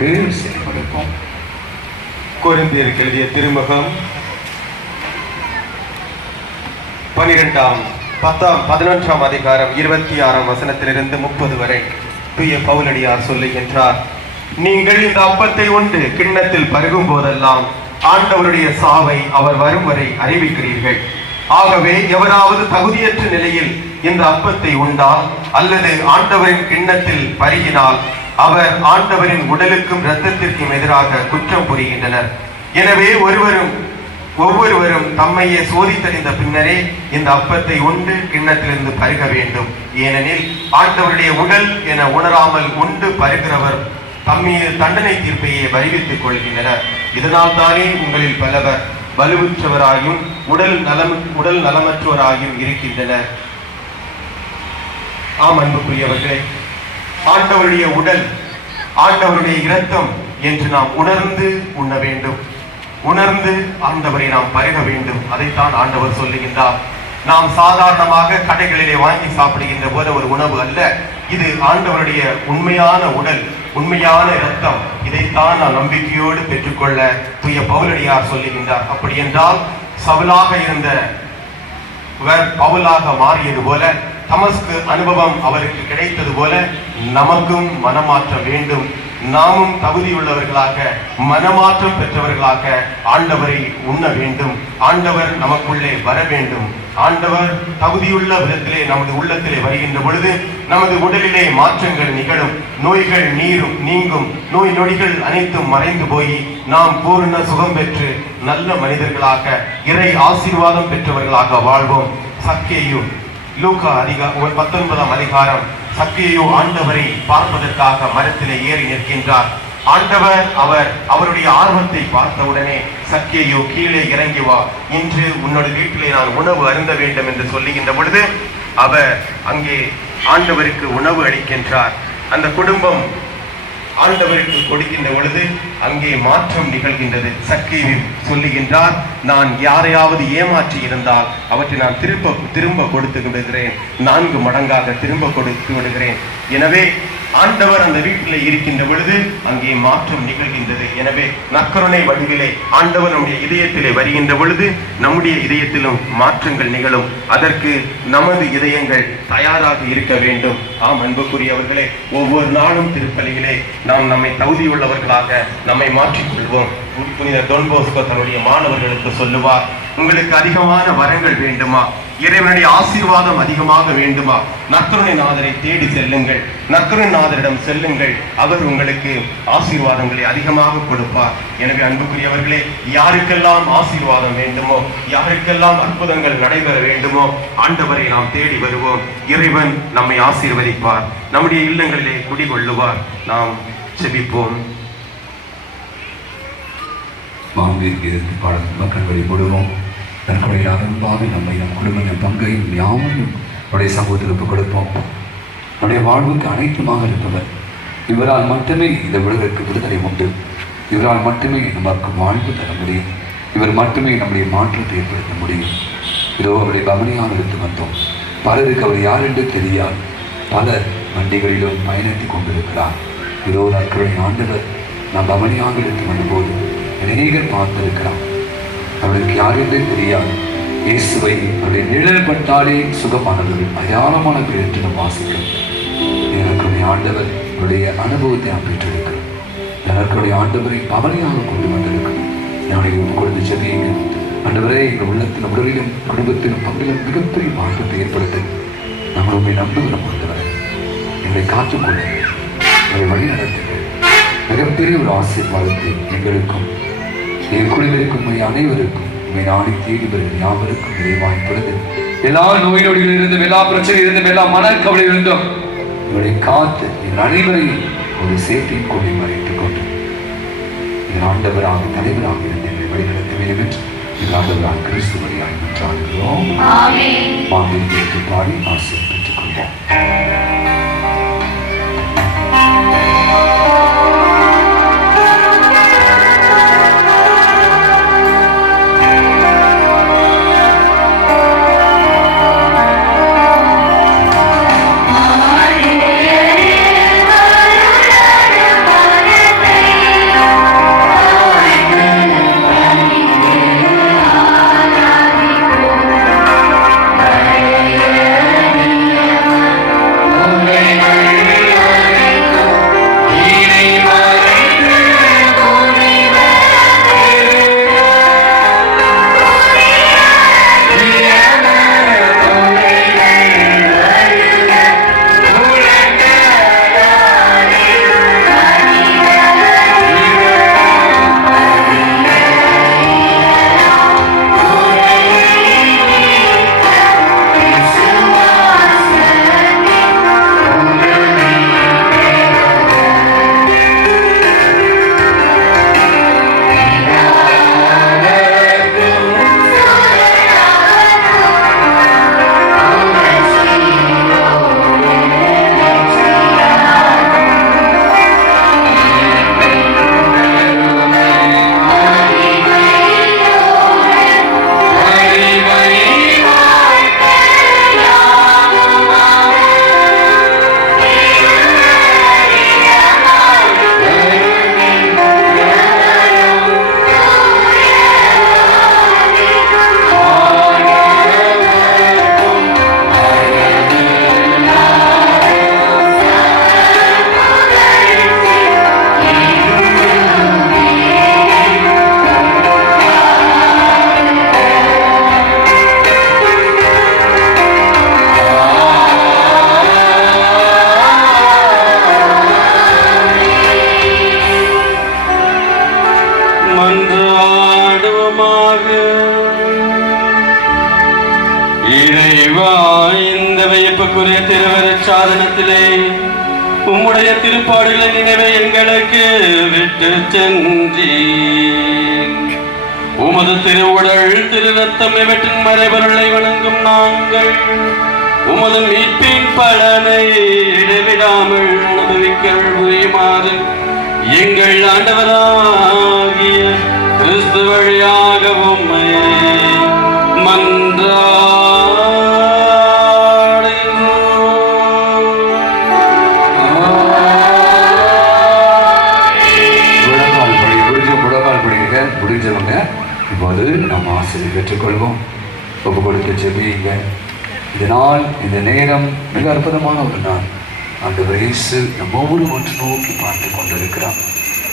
ஆண்டவருக்கு செவி கொடுப்போம். கொரிந்தியருக்கு எழுதிய திருமுகம் 11ஆம் அதிகாரம் 26ஆம் வசனத்திலிருந்து 30 வரை தூய பவுலடியார் சொல்லுகின்றார். நீங்கள் இந்த அப்பத்தை உண்டு கிண்ணத்தில் பருகும் போதெல்லாம் ஆண்டவருடைய சாவை அவர் வரும் வரை அறிவிக்கிறீர்கள். ஆகவே எவராவது தகுதியற்ற நிலையில் இந்த அப்பத்தை உண்டால் அல்லது ஆண்டவரின் கிண்ணத்தில் பருகினால் அவர் ஆண்டவரின் உடலுக்கும் இரத்தத்திற்கும் எதிராக குற்றம் புரிகின்றனர். எனவே ஒவ்வொருவரும் தம்மையே சோதித்தறிந்த பின்னரே இந்த அப்பத்தை உண்டு கிண்ணத்திலிருந்து பருக வேண்டும். ஏனெனில் ஆண்டவருடைய உடல் என உணராமல் உண்டு பருகிறவர் தம்மீது தண்டனை தீர்ப்பையே வருவித்துக் கொள்கின்றனர். இதனால் தானே உங்களில் பலவர் வலுவுற்றவராயும் உடல் நலமற்றவராயும் இருக்கின்றனர். ஆம் அன்புக்குரியவர்களே, ஆண்டவருடைய உடல் ஆண்டவருடைய இரத்தம் என்று நாம் உணர்ந்து உண்ண வேண்டும். உணர்ந்து ஆண்டவரை நாம் பருக வேண்டும். அதைத்தான் ஆண்டவர் சொல்லுகின்றார். நாம் சாதாரணமாக கடைகளிலே வாங்கி சாப்பிடுகின்ற போது ஒரு உணவு அல்ல, இது ஆண்டவருடைய உண்மையான உடல், உண்மையான இரத்தம். இதைத்தான் நாம் நம்பிக்கையோடு பெற்றுக்கொள்ள தூய பவுலடியார் சொல்லுகின்றார். அப்படி என்றால் சவுலாக இருந்த பவுலாக மாறியது போல, தமஸ்கு அனுபவம் அவருக்கு கிடைத்தது போல நமக்கும் மனமாற்றம் வேண்டும். நாமும் தகுதியுள்ளவர்களாக மனமாற்றம் பெற்றவர்களாக ஆண்டவரை உண்ண வேண்டும். ஆண்டவர் நமக்குள்ளே வர வேண்டும். ஆண்டவர் தகுதியுள்ள விதத்திலே நமது உள்ளத்திலே வருகின்ற பொழுது நமது உடலிலே மாற்றங்கள் நிகழும். நோய்கள் நீங்கும். நோய் நொடிகள் அனைத்தும் மறைந்து போய் நாம் பூர்ண சுகம் பெற்று நல்ல மனிதர்களாக இறை ஆசீர்வாதம் பெற்றவர்களாக வாழ்வோம். சக்கேயு லூக்கா 19ஆம் அதிகாரம் சக்கேயு ஆண்டவரை பார்ப்பதற்காக மரத்திலே ஏறி நிற்கின்றார். ஆண்டவர் அவருடைய ஆர்வத்தை பார்த்தவுடனே சக்கேயு கீழே இறங்கி வா, இன்று உன்னோட வீட்டிலே நான் உணவு அருந்த வேண்டும் என்று சொல்லுகின்ற பொழுது அவர் அங்கே ஆண்டவருக்கு உணவு அளிக்கின்றார். அந்த குடும்பம் ஆண்டவருக்கு கொடுக்கின்ற பொழுது அங்கே மாற்றம் நிகழ்கின்றது. சக்கேயு சொல்லுகின்றார், நான் யாரையாவது ஏமாற்றி இருந்தால் அவற்றை நான் திரும்ப கொடுத்து விடுகிறேன், 4 மடங்காக திரும்ப கொடுத்து விடுகிறேன். எனவே ஆண்டவர் அந்த வீட்டிலே இருக்கின்ற பொழுது அங்கே மாற்றம் நிகழ்கின்றது. எனவே நற்கருணை வடிவிலே ஆண்டவர் நம்முடைய இதயத்திலே வருகின்ற பொழுது நம்முடைய இதயத்திலும் மாற்றங்கள் நிகழும். அதற்கு நமது இதயங்கள் தயாராக இருக்க வேண்டும். ஆம் அன்புக்குரியவர்களே, ஒவ்வொரு நாளும் திருப்பலியிலே நாம் நம்மை தகுதியுள்ளவர்களாக நம்மை மாற்றிக்கொள்வோம். புனித டொன் போஸ்கோ தன்னுடைய மாணவர்களுக்கு சொல்லுவார், உங்களுக்கு அதிகமான வரங்கள் வேண்டுமா, இறைவனுடைய ஆசீர்வாதம் அதிகமாக வேண்டுமா, நற்கருணை நாதரை தேடி செல்லுங்கள், நற்கருணை நாதரிடம் செல்லுங்கள், அவர் உங்களுக்கு ஆசீர்வாதங்களை அதிகமாக கொடுப்பார். எனவே அன்புக்குரியவர்களே, யாருக்கெல்லாம் ஆசீர்வாதம் வேண்டுமோ, யாருக்கெல்லாம் அற்புதங்கள் நடைபெற வேண்டுமோ ஆண்டவரை நாம் தேடி வருவோம். இறைவன் நம்மை ஆசீர்வதிப்பார், நம்முடைய இல்லங்களிலே குடிகொள்ளுவார். நாம் செபிப்போம். மக்கள் வழிபடுவோம். தன்னுடைய அன்பாக நம்மை நம் குடும்பங்கள் பங்கையும் யாவும் நம்முடைய சமூகத்திற்கு கொடுப்போம். நம்முடைய வாழ்வுக்கு அனைத்துமாக இருப்பவர். இவரால் மட்டுமே இந்த உலகிற்கு விடுதலை உண்டு. இவரால் மட்டுமே நமக்கு வாழ்வு தர முடியும். இவர் மட்டுமே நம்முடைய மாற்றத்தை ஏற்படுத்த முடியும். இதோ அவருடைய பவனியாக எடுத்து வந்தோம். பலருக்கு அவர் யார் என்று தெரியாது. பலர் வண்டிகளிலும் பயணித்துக் கொண்டிருக்கிறார். இதோ நற்கருணை ஆண்டவர் நாம் பவனியாக எடுத்து வந்தபோது அநேகர் பார்த்திருக்கிறார். அவளுக்கு யார் என்றே தெரியாது. இயேசுவை அவருடைய நிழல் பட்டாலே சுகமானவர்கள் அடையாளமான பேற்று நாம் வாசிக்கிறோம். எனக்குடைய ஆண்டவர் அவருடைய அனுபவத்தை நாம் பெற்றிருக்கிறோம். எனக்குடைய ஆண்டவரை பவனியாக கொண்டு வந்திருக்கிறோம். நம்முடைய கொடுத்து செவியுங்கள். ஆண்டவரே, எங்கள் உள்ளத்திலும் உடலிலும் குடும்பத்திலும் பங்கிலும் மிகப்பெரிய மாற்றத்தை ஏற்படுத்த நாங்கள் உண்மை நம்புகிறோம். ஆண்டவரை எங்களை காத்துக்கொள்ள எங்களை வழி நடத்துங்கள். மிகப்பெரிய ஒரு ஆசீர்வாதத்தை எங்களுக்கும் என் குழுவிற்கும் அனைவருக்கும் நாடி தேடி வருகிற யாவருக்கும் இறைவாய்ப்படுது. எல்லா நோய் நொடிகளிலிருந்தும், எல்லா பிரச்சனையிலிருந்தும், எல்லா மனக்கவலையிலிருந்தும் இவரை காத்து எங்கள் அனைவரையும் ஒரு சேற்றின் கொடி மறைத்துக் கொண்டு என் ஆண்டவராக தலைவராக இருந்து எங்களை வழிநடத்த வேண்டும் என்று எங்கள் ஆண்டவராக கிறிஸ்து வழியாக நன்றாடுகிறோம். மாநிலத்திற்கு பாடி ஆசை பெற்றுக் கொண்டோம். ஆ இறைவா, இந்த வியப்புக்குரிய திருவருட்சாதனத்திலே உம்முடைய திருப்பாடுகளின் நினைவை எங்களுக்கு விட்டு சென்றீர். உமது திருவுடல் திருரத்தம் இவற்றின் மறைபொருளை வணங்கும் நாங்கள் உமது மீட்பின் பலனை இடைவிடாமல் அனுபவிக்க புரியுமாறு எங்கள் ஆண்டவராகிய கிறிஸ்து வழியாக உம்மை முடிஞ்சவங்க இப்போது நம்ம ஆசிரியர் பெற்றுக்கொள்வோம். ஒப்பு கொடுத்து செபியுங்க. இதனால் இந்த நேரம் மிக அற்புதமான ஒரு நாள். ஆண்டவர் இயேசு நம்ம ஒவ்வொரு ஒன்று நோக்கி பார்த்து கொண்டிருக்கிறான்.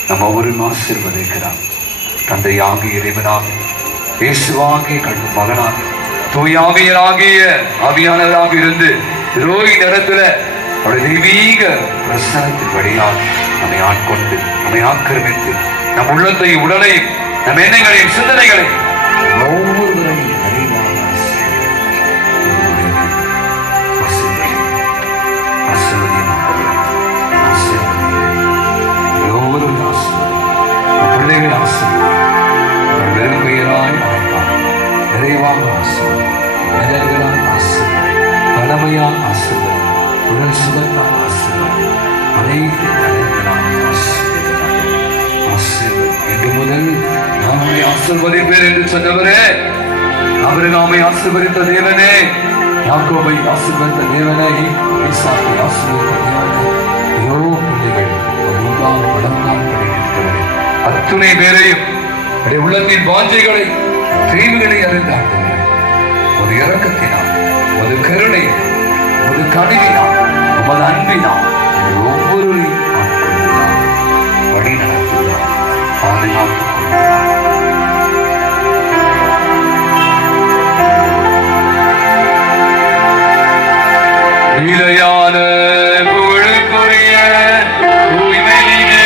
நம்ம ஒவ்வொரு ஆசீர்வதிக்கிறான். தந்தையாகிய இறைவனாக, இயேசுவாகிய மகனாக, தூயாவியராகிய ஆவியானவராக இருந்து ரோகி நேரத்துல அவருடைய தெய்வீக பிரசனத்தின் வழியாக நம்மை ஆட்கொண்டு நம்மை ஆக்கிரமித்து நம் உள்ளத்தையும் உடலையும் நம் எண்ணங்களையும் சிந்தனைகளையும் ஒவ்வொருவரையும் பிள்ளைகள் ஆசிரியர் வெறுமையராய் ஆழ்வார் நிறைவாக ஆசிரியர் நிழல்களால் ஆசிரியர் பழமையால் ஆசிரியர் உடல் சுகத்தால் ஆசிரியர் அனைத்து நிழல்களால் ஆசிரியர் இன்று முதல் நாமே ஆசிர்வதிப்பேன் என்று சொன்னவரே, ஆபிரகாமை ஆசீர்வதித்த தேவனே, யாக்கோபை ஆசீர்வதித்த தேவனே, ஈசாக்கை ஆசீர்வதித்த தேவனே, ஐயோ பிள்ளைகள் ஒன்றால் வளர்ந்தால் கிடைக்கிறவரே, அத்துணை பேரையும் உள்ளத்தின் வாஞ்சைகளை தீவுகளை அறிந்தார்கள். ஒரு இரக்கத்தினால், ஒரு கருணையினால், ஒரு கனிவினால், உமது அன்பினால் ஒவ்வொருவரையும் ஆட்கொள்கிறார், வழி நடத்துகிறார், பாதுகாத்துக் கொள்கிறார். நிலையான புகழுக்குரிய தூய்மையிலே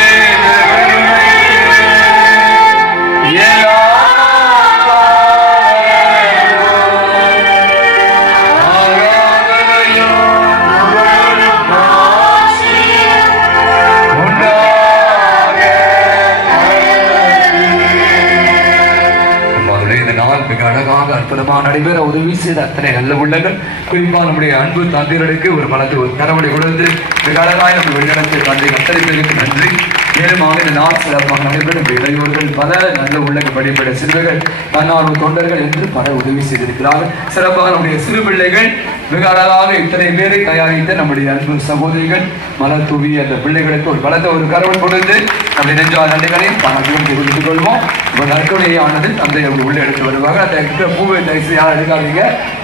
மிக அழகாக அற்புதமாக நடைபெற உதவி செய்த அத்தனை நல்ல உள்ளங்கள், குறிப்பாக நம்முடைய அன்பு தந்தையர்களுக்கு ஒரு மனது ஒரு கரவடை கொடுத்து மிக அழகாக நம்ம வெளிநடத்தை தந்தை அத்தனை பேருக்கு நன்றி. மேலுமாக இந்த நாள் சிறப்பாக நடைபெறும் இளையோர்கள் பல நல்ல உள்ளங்கள் படிப்பட சிறுவர்கள் தன்னார்வ தொண்டர்கள் என்று பல உதவி செய்திருக்கிறார்கள். சிறப்பாக நம்முடைய சிறு பிள்ளைகள் மிக அழகாக இத்தனை பேரை தயாரித்த நம்முடைய அன்பு சகோதரிகள் மலர் தூவி அந்த பிள்ளைகளுக்கு ஒரு பலத்த ஒரு கரவன் கொடுத்து நம்முடைய நெஞ்சால் நன்றிகளையும் பணத்தையும் தெரிவித்துக் கொள்வோம். இப்போ நற்கொடையானது தந்தை அவங்க உள்ள எடுத்து வருவாங்க. அந்த பூவை தரிசி யாரும் எடுக்காதீங்க.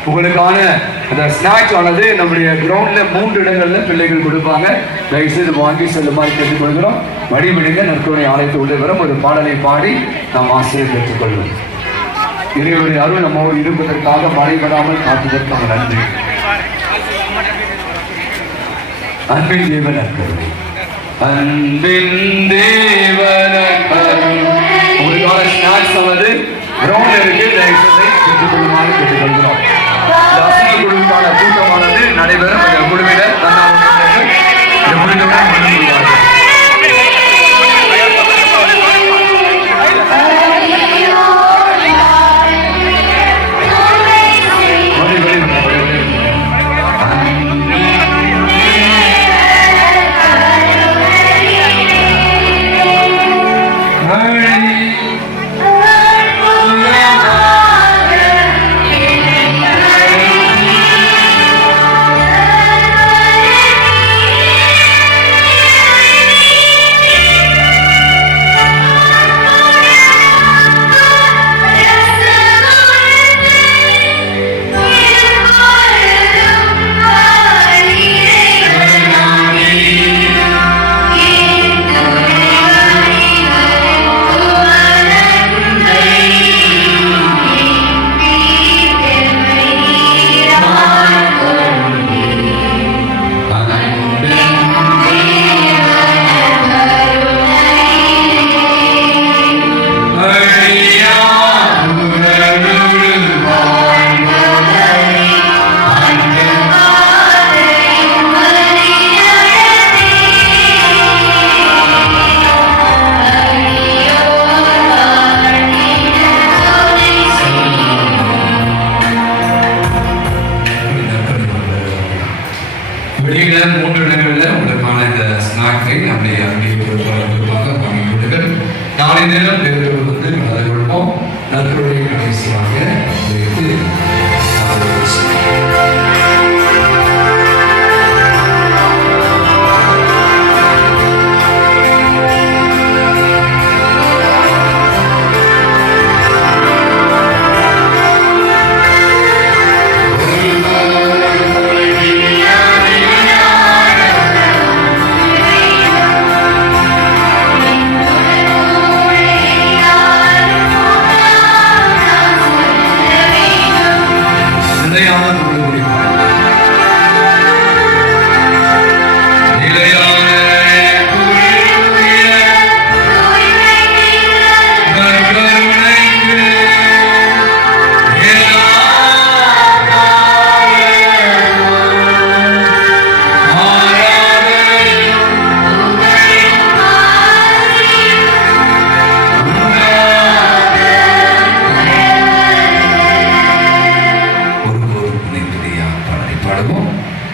உங்களுக்கான அந்த ஸ்நாக்ஸ் ஆனது நம்முடைய கிரவுண்ட்ல 3 இடங்கள்ல பிள்ளைகள் கொடுப்பாங்க. தயவுசெய்து வாங்கி செல்லுமாறு கேட்டுக் கொள்கிறோம். வழிவிடுங்க. நற்கொடை ஆலயத்தை உள்ளே வரும் ஒரு பாடலை பாடி நாம் ஆசிரியர் பெற்றுக்கொள்வோம். இறைவனுடைய அருள் நம்மோடு இருப்பதற்காக மழைபடாமல் காத்ததற்காக நன்றி. அன்பின் தேவன் நற்கருணை, அன்பின் தேவன் உங்களுக்கான ஸ்நாக்ஸ் ஆனது கிரவுண்ட்ல இருக்கு. பெற்றுக் கொள்ளுமாறு கேட்டுக்கொள்கிறோம். குழுக்கான கூட்டமானது நடைபெறும். அந்த குழுவினர் வெளியில 3 இடங்களில் உங்களுக்கான இந்த ஸ்நாக்கை அப்படியே பொறுப்பாக வாங்கி கொடுங்கள். நாளை தினம் வேறு வந்து கலந்து கொள்வோம். நற்கருடைய கடைசியாக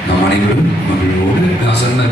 நம் அனைவரும் மகிழ்வோடு நான் சொன்ன